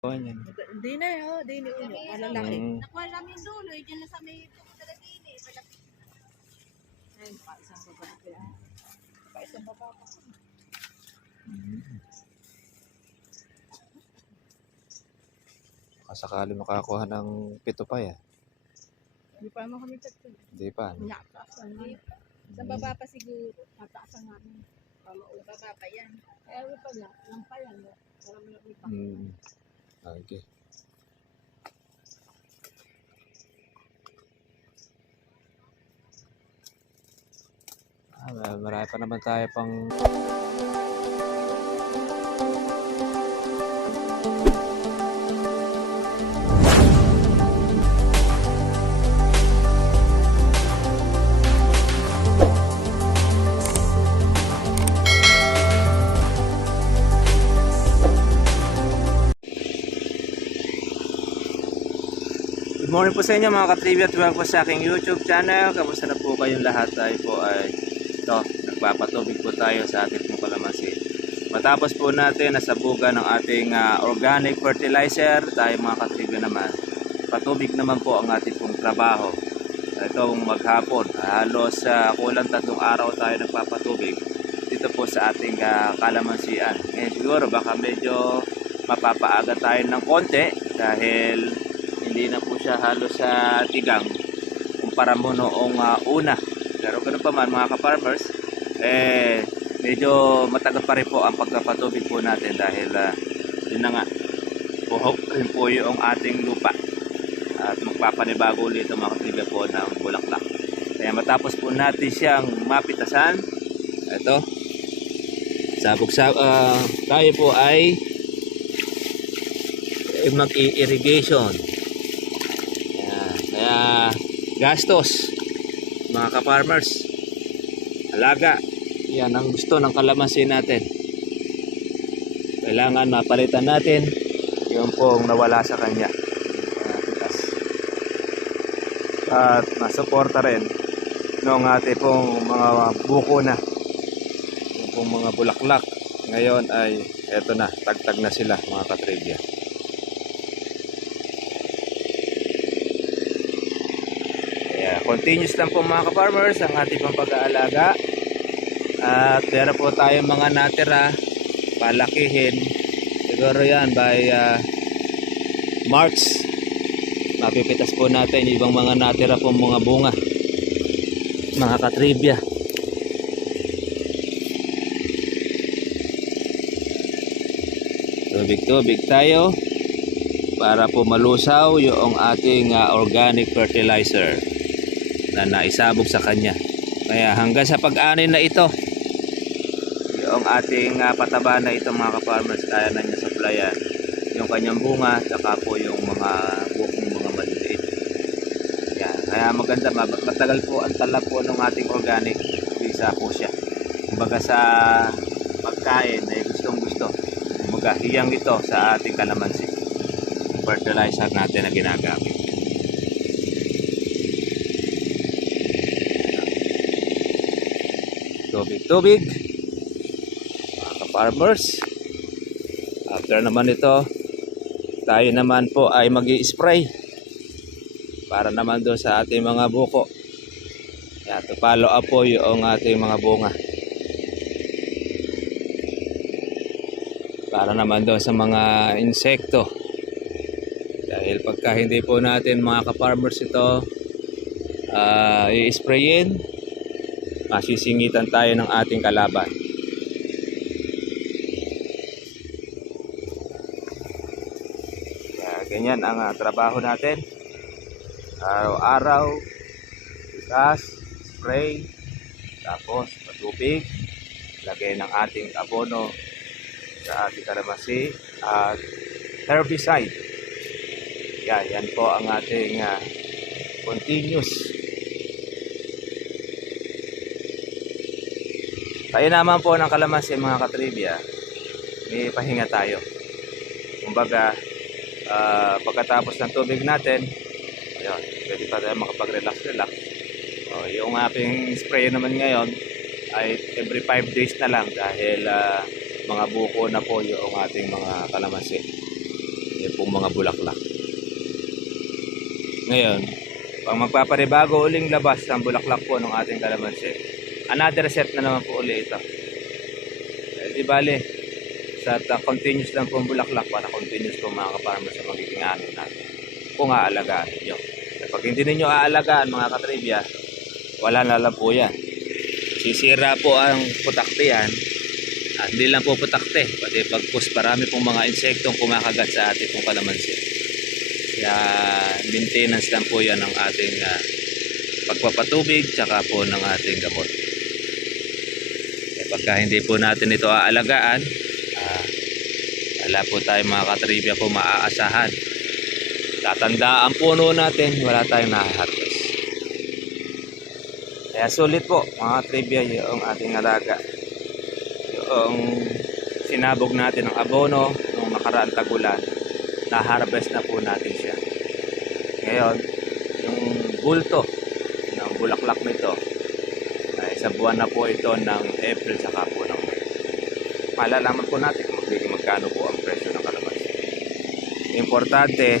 Ganyan. Hindi na yun, hindi na ulo, malalaki. Nakuha namin dulo, dyan na sa may Talagini. Ayun, pa isang babae. Pa isang babae. Sakali makakuha ng pito pa ya. Hindi pa naman kami tatlo. Hindi pa. No? Nakakaasan na. Sa baba pa siguro. Nataasan namin. Sa baba pa yan. Kaya wala pala, lang pa yan. Para mo lang ipa. Okay. Marami pa naman tayo pang Good morning po sa inyo mga ka-trivia at welcome po sa aking YouTube channel. Kamusta na po kayong lahat? Tayo po ay nagpapatubig po tayo sa ating pong kalamansi. Matapos po natin nasabugan ng ating organic fertilizer, tayo mga ka-trivia naman, patubig naman po ang ating pong trabaho. Itong maghapon, halos kulang 3 araw tayo nagpapatubig dito po sa ating kalamansian. Ngayon siguro baka medyo mapapaaga tayo ng konti dahil hindi na po siya halos sa tigang kumpara mo noong una. Pero ganoon pa man mga ka-farmers, medyo matagal pa rin po ang pagpapatubig po natin dahil yun na nga, buhok rin po yung ating lupa at magpapanibago ulit ang mga katribya po ng bulaklak. Kaya matapos po natin siyang mapitasan, ito, tayo po ay mag-irrigation. Kaya gastos mga ka-farmers, alaga, yan ang gusto ng kalamansi natin. Kailangan mapalitan natin yung pong nawala sa kanya at masuporta rin noong ating pong mga buko na, yung pong mga bulaklak ngayon ay eto na, tagtag na sila mga ka-trivia. Continuous lang po mga ka-farmers ang ating pang pag-aalaga at meron po tayong mga natira palakihin siguro yan by March mapipitas po natin yung ibang mga natira po mga bunga mga ka-trivia. Tubig tayo para po malusaw yung ating organic fertilizer na naisabog sa kanya. Kaya hanggang sa pag-ani na ito, yung ating pataba na ito mga ka-farmers, kaya na niya supplyan yung kanyang bunga saka po yung mga bukong mga maliliit. Kaya maganda, matagal po ang talab po ng ating organic, isa po siya. Kumbaga sa pagkain ay gustong gusto, kumbaga hiyang ito sa ating kalamansi fertilizer natin na ginagamit. Tubig mga ka-farmers. After naman ito, tayo naman po ay mag-i-spray para naman doon sa ating mga buko. To follow up po yung ating mga bunga para naman doon sa mga insekto. Dahil pagka hindi po natin mga ka-farmers ito i-sprayin, masisingitan tayo ng ating kalaban. Ganyan ang trabaho natin. Araw-araw, itas, spray, tapos patubig, lagay ng ating abono sa ating kalamansi at herbicide. Yan po ang ating continuous. Tayo naman po ng kalamansi mga ka-trivia, may pahinga tayo. Kumbaga, pagkatapos ng tubig natin, ayun, pwede pa tayo makapag-relax. Yung ating spray naman ngayon ay every 5 days na lang dahil mga buko na po yung ating mga kalamansi. Yun po pong mga bulaklak. Ngayon, pag magpaparibago uling labas ng bulaklak po ng ating kalamansi, another set na naman po uli ito. Di bale, sa continuous lang po ang bulaklak para continuous po mga ka-farmers sa magiging ano natin. Kung aalagaan ninyo. Pag hindi ninyo aalagaan mga katribya, wala na lang po yan. Sisira po ang putakte yan. At hindi lang po putakte, pati pagpus parami pong mga insektong kumakagat sa ating pong kalamansi. Kaya maintenance lang po yan ng ating pagpapatubig tsaka po ng ating gamot. Pagka hindi po natin ito aalagaan, wala po tayo mga katribya po maaasahan. Tatanda ang puno natin, wala tayong nahaharvest. Kaya sulit po mga katribya yung ating alaga. Yung sinabog natin ng abono nung nakaraang tagulan, na-harvest na po natin siya. Ngayon, yung bulto ng bulaklak nito, sa buwan na po ito ng April saka po ng May. Malalaman po natin kung magkano po ang presyo ng kalamansi. Importante,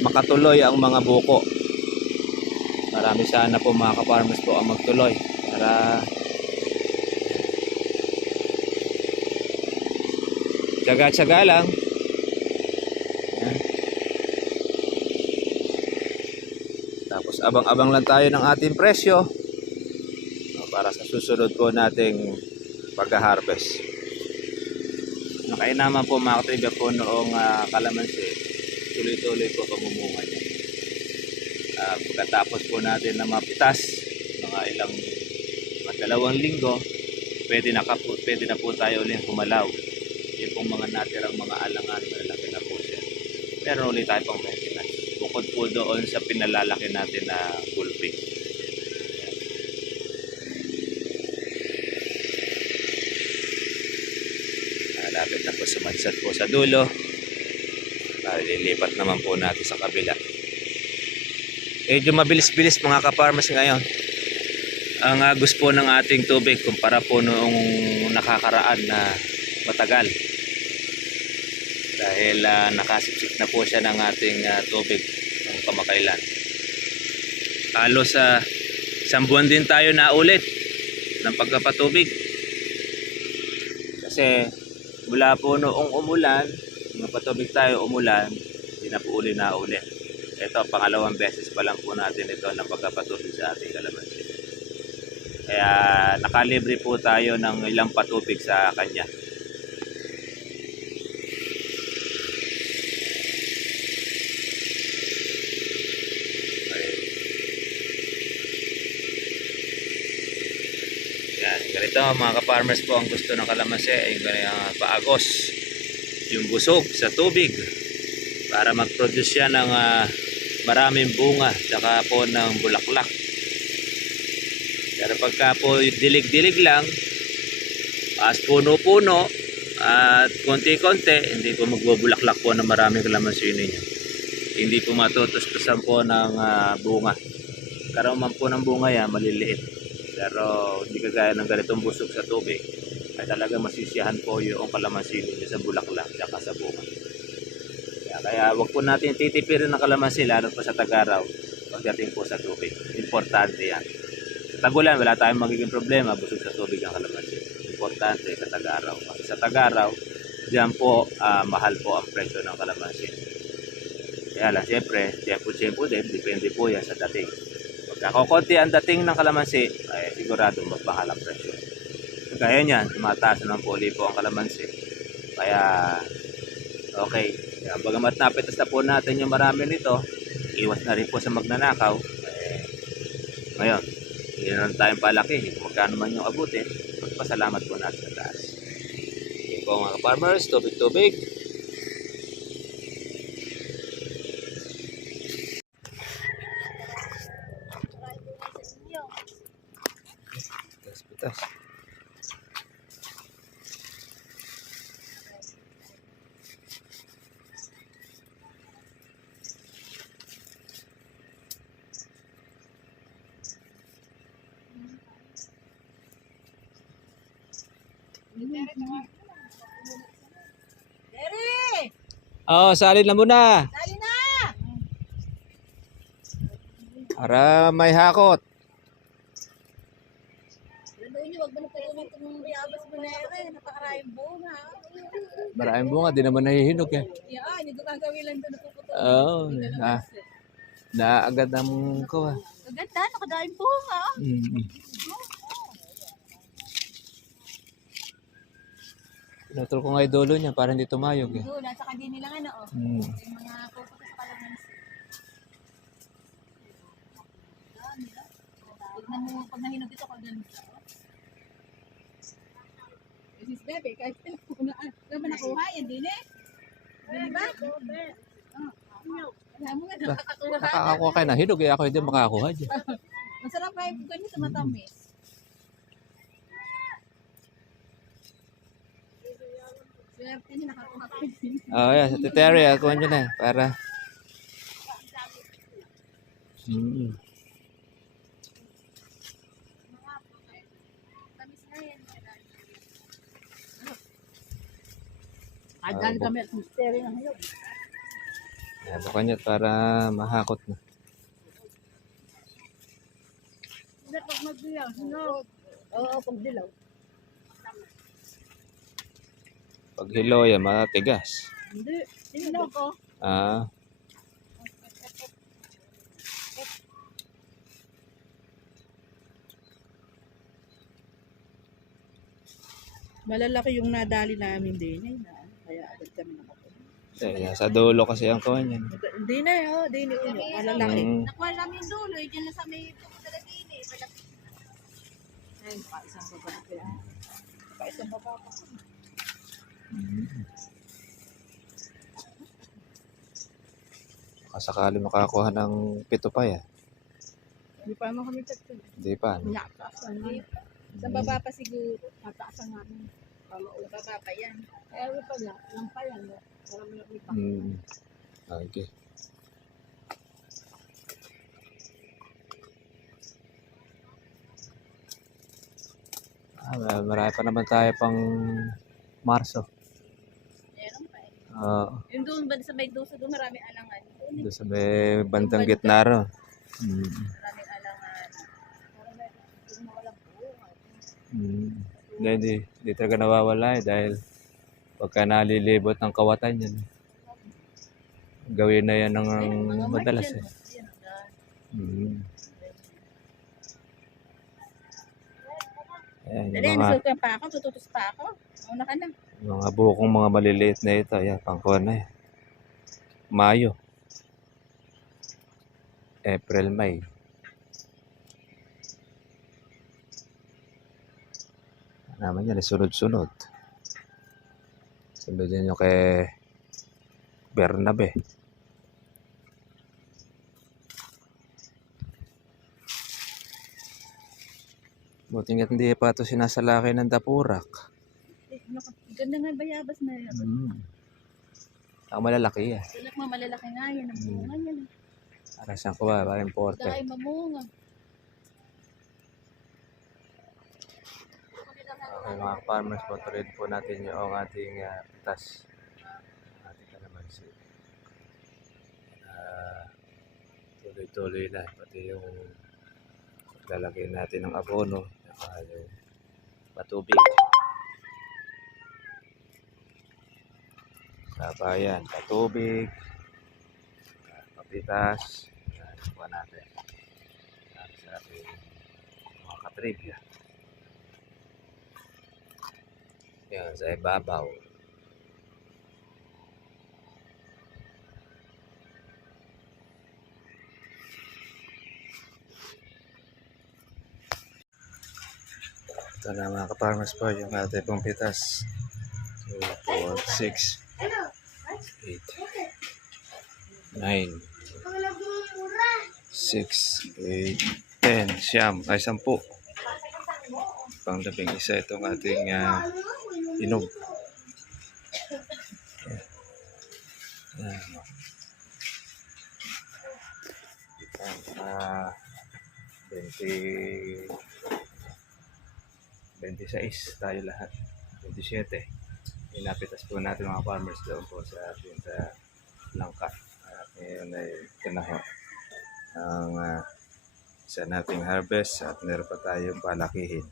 makatuloy ang mga buko. Marami sana po mga ka-farmers po ang magtuloy para tsaga-tsaga lang. Yan. Tapos abang-abang lang tayo ng ating presyo para sa susunod po nating pag-harvest. Kaya naman po mga katribya po noong kalamansi, tuloy-tuloy po pamumunga niya. Pagkatapos po natin na mapitas, mga 2 linggo, pwede na po tayo ulit humalaw. Yung pong mga natirang mga alangan, malalaki na po siya. Pero ulit tayo pang maintenance. Bukod po doon sa pinalalaki natin na gulpi. Lapit na po sumadsad po sa dulo. Lilipat naman po natin sa kabila. Medyo mabilis-bilis mga ka-farmers ngayon ang agos po ng ating tubig kumpara po noong nakakaraan na matagal. Dahil nakasipsip na po siya ng ating tubig ng kamakailan. Halos sa 1 buwan din tayo na ulit ng pagkapatubig. Kasi mula po noong umulan, napatubig tayo umulan, hindi na po uli na ulit. Ito, pangalawang beses pa lang po natin ito ng pagkapatubig sa ating kalamansi. Kaya nakalibre po tayo ng ilang patubig sa kanya. Yan, ganito mga ka-farmers po ang gusto ng kalamansi ay paagos yung busog sa tubig para mag-produce siya ng maraming bunga tsaka po ng bulaklak. Pero pagka po dilig-dilig lang, as puno-puno at konti-konti, hindi po magbubulaklak po ng maraming kalamansi ninyo. Hindi po matutustusan po ng bunga. Karoon man po ng bunga yan, maliliit. Pero hindi kagaya ng ganitong busog sa tubig, ay talaga masisiyahan po yung kalamansi ninyo sa bulaklak at sa bunga. Kaya wag po natin titipirin ng kalamansi lalo pa sa tag-araw pagdating po sa tubig. Importante yan. Sa tagulan, wala tayong magiging problema, busog sa tubig ang kalamansi. Importante sa tag-araw. Sa tag-araw, diyan po mahal po ang presyo ng kalamansi. Kaya lang, siyempre, tiyempo din, depende po yan sa dating. Pagka kukunti ang dating ng kalamansi, ay sigurado magmahal ang presyo. Kaya niyan, tumataas naman po ulit po ang kalamansi. Kaya, okay. Kaya, bagamat napitas na po natin yung marami nito, iwas na rin po sa magnanakaw. Ngayon, hindi na tayong palaki. Kung magkano man yung abutin, magpasalamat po natin sa taas. Okay po mga farmers, tubig-tubig. Pitas. Dere! Oo, salin na muna. Dali na! Para may hakot. Gano'n nyo, wag mo na pagawin itong bayabas mo na rin. Napakaraming bunga. Maraming bunga, di naman nahihinog eh. Yan, yung gumagawin lang doon napuputol. Oo, naagad ang ko ah. Maganda, nakadaing bunga. Mm. Pinutol ko nga yung dulo niya para hindi tumayog eh. Doon, nasa kanya lang ano, oh. Mm. Yung mga pupunta sa kalamansi. Pag nahinog ito, kag ganun siya. Sis Bebe, kahit pinakunaan. Saan ba nakuha yan, din eh? Di ba? Alam mo nga, nakakakuha. Nakakakuha kayo na hinog eh. Ako hindi makakakuha dyan. Masarap kayo kung ganito matamis. Swerte niya, nakakuha kayo. Oo, yan. Sa Terry, kuha nyo na para. Mm. Tamis na yan. Adal kami at mystery ng hilog. Yan, kuha nyo para mahakot na. Hindi pag magdilaw, hinog. Oo, pag dilaw. Pag hilo yan, matigas. Hindi, hinog ko. Ah, Malalaki yung nadali namin din eh. Kaya agad kami nakapunta. sa dulo kasi ang kuha niyan. Hindi na eh, oh, hindi na ulo. Malalaki. Mm. Nakuha namin yung dulo, dyan na sa may talagin eh. Malapit. Ayun, baka isang baba na kaya. Baka isang baba pa. Sakali makakuha ng pito pa yan. Hindi pa naman kami tagtun. Hindi pa. Ano? Nakakaasan na. Sa baba pa siguro. Tataasan namin. Sa baba pa yan. Kaya wala pala, lampayan. Para may pa. Mm. Okay. Marami pa naman tayo pang Marso. Meron pa eh. Oo. Yung doon ba sa may doon marami alangan. Doon sa may bandang gitna ro. Mm. Maraming alangan. Mm. Hindi talaga nawawala eh dahil pagka nalilibot ng kawatan yan. Gawin na yan ng Mga madalas March eh. yan. Mm. Ayan, Dali, yung mga, nasukan pa ako, tututos pa ako. Una ka na. mga bukong mga maliliit na ito. Ayan, pangkuhan na yan. Mayo. April, May. Naman yan, sunod-sunod. Sunod yan yung kay Bernabe. Buti nga't hindi pa ito sinasalaki ng dapurak. Ganda nga bayabas na yan. Ang malalaki yan. Tulak mo, malalaki nga yan. Ang bunga yan. Para saan ko ba? Para importe. Dahil mamunga. Okay mga farmers, patuloy po natin yung ating pitas. Ating kalamansi. Tuloy-tuloy na. Pati yung lalagyan natin ng abono. Yung patubig. Sabayan, patubig. Papitas. Kuha natin. Sa ating mga katribya. Yan, sa ibabaw. Ito na mga ka-farmers po yung ating pong pitas. 2, 4, 6, 8, 9, 6, 8, 10, siyam, ay 10. Pang labing isa itong ating inog. Yan. 26 tayo lahat. 27. Pinapitas po natin mga farmers doon po sa atin sa langka. At ngayon ay ito na ho ang isa nating harvest at meron pa tayong palakihin.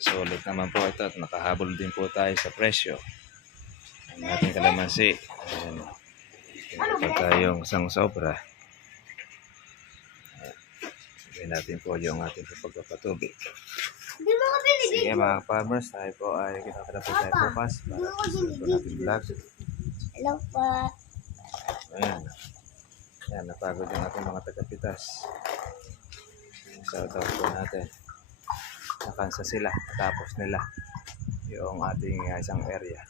Solid naman po ito at nakahabol din po tayo sa presyo. Ang ating kalamansi. Ayan. Meron pa tayong isang sobra. Sabihin natin po yung ating pagpapatubig. Sige mga farmers, tayo po ay kinakala po tayo bukas para po natin vlog. Hello po. Ayan. Ayan, napagod yung ating mga tagapitas. Shoutout po natin. Nakansa sila, natapos nila yung ating isang area.